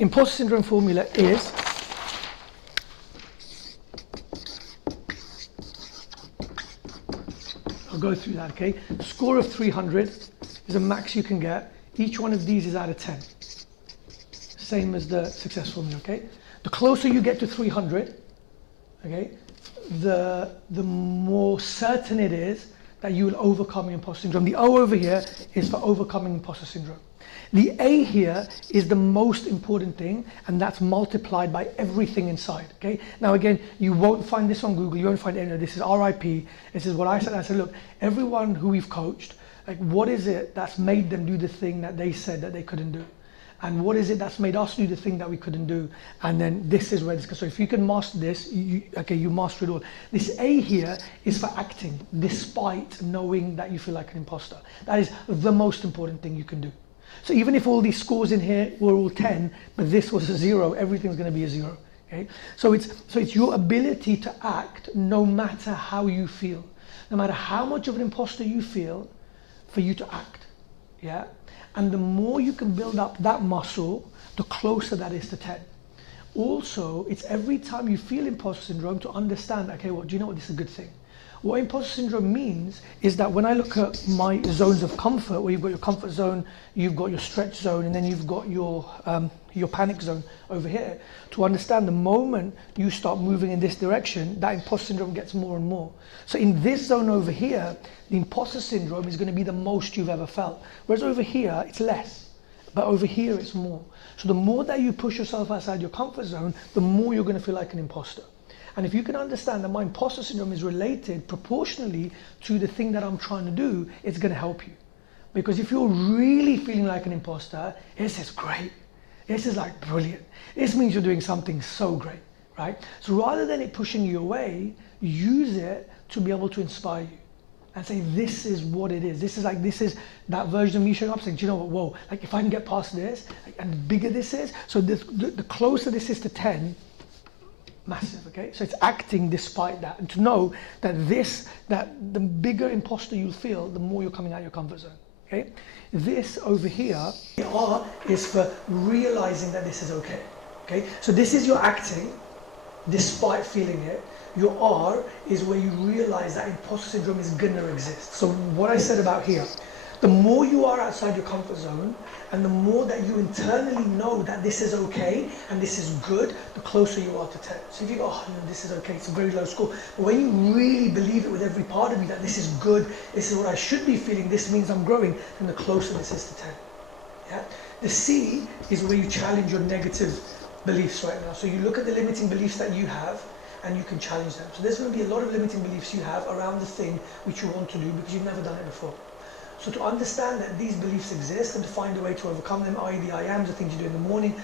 Imposter syndrome formula is I'll go through that, okay? Score of 300 is the max you can get. Each one of these is out of 10. Same as the success formula, okay? The closer you get to 300, okay, the more certain it is that you will overcome imposter syndrome. The O over here is for overcoming imposter syndrome. The A here is the most important thing, and that's multiplied by everything inside, okay? Now again, you won't find this on Google, you won't find any of this. Is RIP, this is what I said. I said, look, everyone who we've coached, like what is it that's made them do the thing that they said that they couldn't do? And what is it that's made us do the thing that we couldn't do? And then this is where this goes. So if you can master this, you master it all. This A here is for acting, despite knowing that you feel like an imposter. That is the most important thing you can do. So even if all these scores in here were all 10, but this was a 0, everything's going to be a 0. Okay? So it's your ability to act no matter how you feel, no matter how much of an imposter you feel, for you to act. Yeah. And the more you can build up that muscle, the closer that is to 10. Also, it's every time you feel imposter syndrome to understand, okay, well, do you know what, this is a good thing. What imposter syndrome means is that when I look at my zones of comfort, where you've got your comfort zone, you've got your stretch zone, and then you've got your panic zone over here, to understand the moment you start moving in this direction, that imposter syndrome gets more and more. So in this zone over here, the imposter syndrome is going to be the most you've ever felt. Whereas over here, it's less. But over here, it's more. So the more that you push yourself outside your comfort zone, the more you're going to feel like an imposter. And if you can understand that my imposter syndrome is related proportionally to the thing that I'm trying to do, it's going to help you. Because if you're really feeling like an imposter, this is great. This is like brilliant. This means you're doing something so great, right? So rather than it pushing you away, use it to be able to inspire you and say, this is what it is. This is that version of me showing up saying, do you know what, whoa, like if I can get past this, like, and the bigger this is, so the closer this is to 10, massive, okay? So it's acting despite that, and to know that the bigger imposter you feel, the more you're coming out of your comfort zone, okay? This over here, the R is for realizing that this is okay, okay? So this is your acting despite feeling it. Your R is where you realize that imposter syndrome is gonna exist. So what I said about here, the more you are outside your comfort zone, and the more that you internally know that this is okay and this is good, the closer you are to 10. So if you go, oh, no, this is okay, it's a very low score. But when you really believe it with every part of you that this is good, this is what I should be feeling, this means I'm growing, then the closer this is to 10. Yeah? The C is where you challenge your negative beliefs right now. So you look at the limiting beliefs that you have, and you can challenge them. So there's going to be a lot of limiting beliefs you have around the thing which you want to do because you've never done it before. So to understand that these beliefs exist and to find a way to overcome them, i.e. the I ams, the things you do in the morning,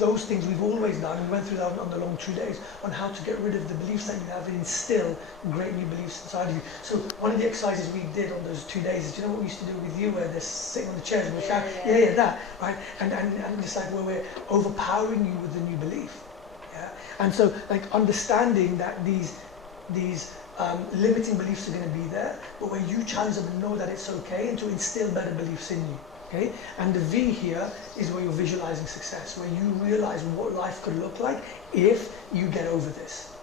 those things we've always done. We went through that on the long 2 days on how to get rid of the beliefs that you have and instill great new beliefs inside of you. So one of the exercises we did on those 2 days is, do you know what we used to do with you where they're sitting on the chairs and we're shouting, yeah, that, right? And it's like where we're overpowering you with a new belief. Yeah? And so like understanding that these limiting beliefs are going to be there, but where you challenge them and know that it's okay and to instill better beliefs in you, okay? And the V here is where you're visualizing success, where you realize what life could look like if you get over this.